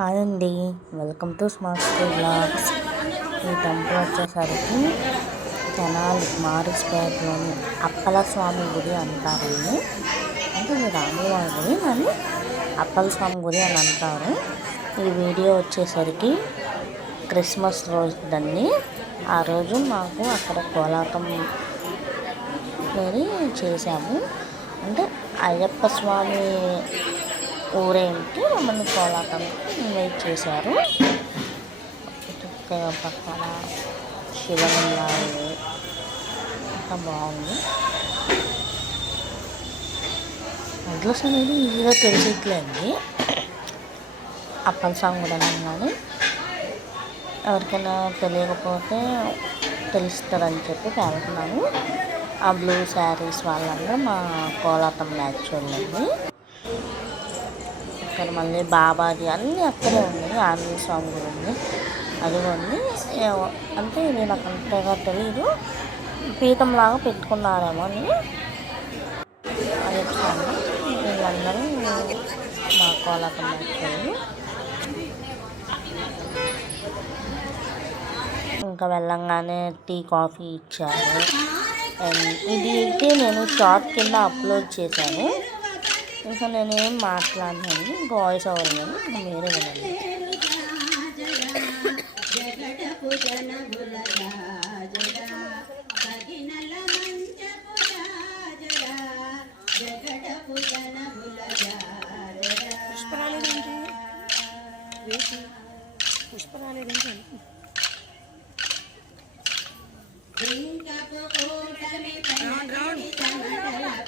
Hi అండి. Welcome to smart school blogs. ఈ temple వచ్చేసరికి తెనాలి మారిస్పేటలోని అప్పల స్వామి గుడి అంటారండి. అంటే ఇది రాములవారి గుడి కానీ అప్పల స్వామి గుడి అని అంటారు. ఈ వీడియో వచ్చేసరికి క్రిస్మస్ రోజుదండి. ఆ రోజు మాకు అక్కడ కోలాటం అనేది చేశాము. అంటే అయ్యప్ప స్వామి ఊరేంటి మమ్మల్ని కోలాటానికి ఇన్వైట్ చేశారు. పక్కన శివలింగాలు. అంతా బాగుంది. అడ్రస్ అనేది ఈజీగా తెలిసిట్లేండి. అప్పల సాంగ్ కూడా కానీ ఎవరికైనా తెలియకపోతే తెలుస్తారని చెప్పి వెళ్తున్నాను ఆ బ్లూ శారీస్ వాళ్ళందరూ మా కోలాటం మ్యాచ్ చూడండి. అక్కడ మళ్ళీ బాబాది అన్నీ అక్కడే ఉన్నాయి ఆంజనేయ స్వామి కూడా ఉంది. అది ఉంది. అంటే నేను అక్కడ తెలియదు పీఠంలాగా పెట్టుకున్నారేమో అని. అది వీళ్ళందరూ మా కోలాకం ఇంకా వెళ్ళంగానే టీ కాఫీ ఇచ్చారు. అండ్ ఇది అయితే నేను షార్ట్ కింద అప్లోడ్ చేశాను. ఇంకా నేను ఏం మాట్లాడినాను ఇంకా వాయిస్ ఓవర్ మీరే వినండి జగడపు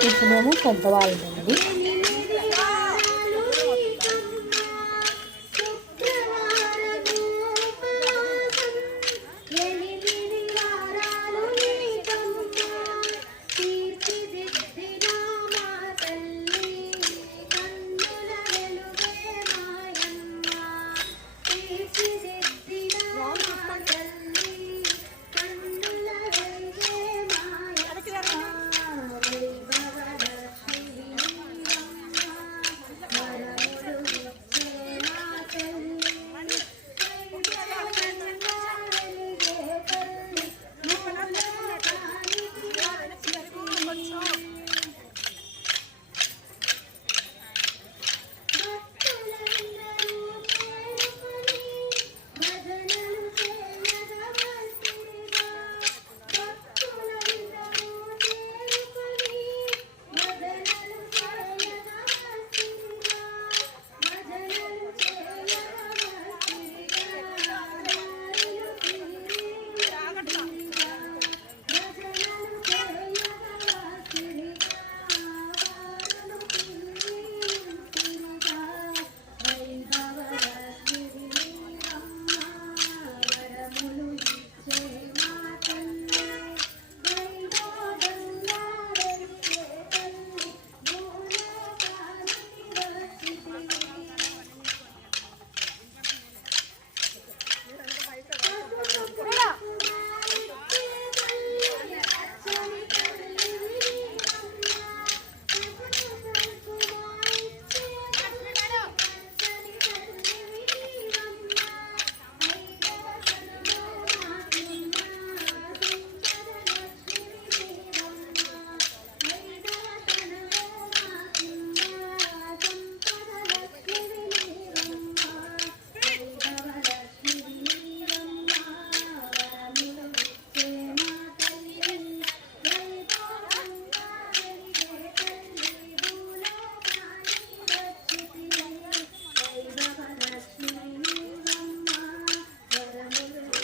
ఇప్పుడు మేము పెద్దవాళ్ళండి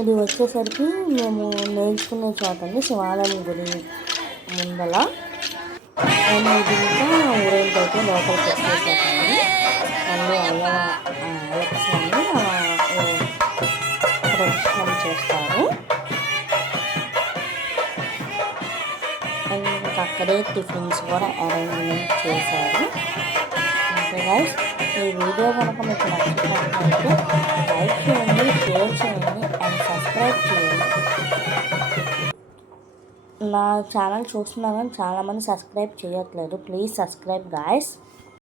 ఇది వచ్చేసరికి మేము నేర్చుకునే చోట అండి శివాలయం గుడి ముందల. ఎనిమిదింట ఊరేళ్ళైతే లోపలికి వచ్చేసాకండి మళ్ళీ అయ్య అయ్యప్ప స్వామి ప్రదక్షిణం చేస్తారు. ఇంకా అక్కడే టిఫిన్స్ కూడా అరేంజ్మెంట్ చేశారు. ఓకే గైస్ ఈ వీడియో కనుక మీకు నచ్చినట్లయితే లైక్ చేయండి సబ్స్క్రైబ్ చేయండి నా ఛానల్ చూస్తున్నా కానీ చాలామంది సబ్స్క్రైబ్ చేయట్లేదు. Please subscribe guys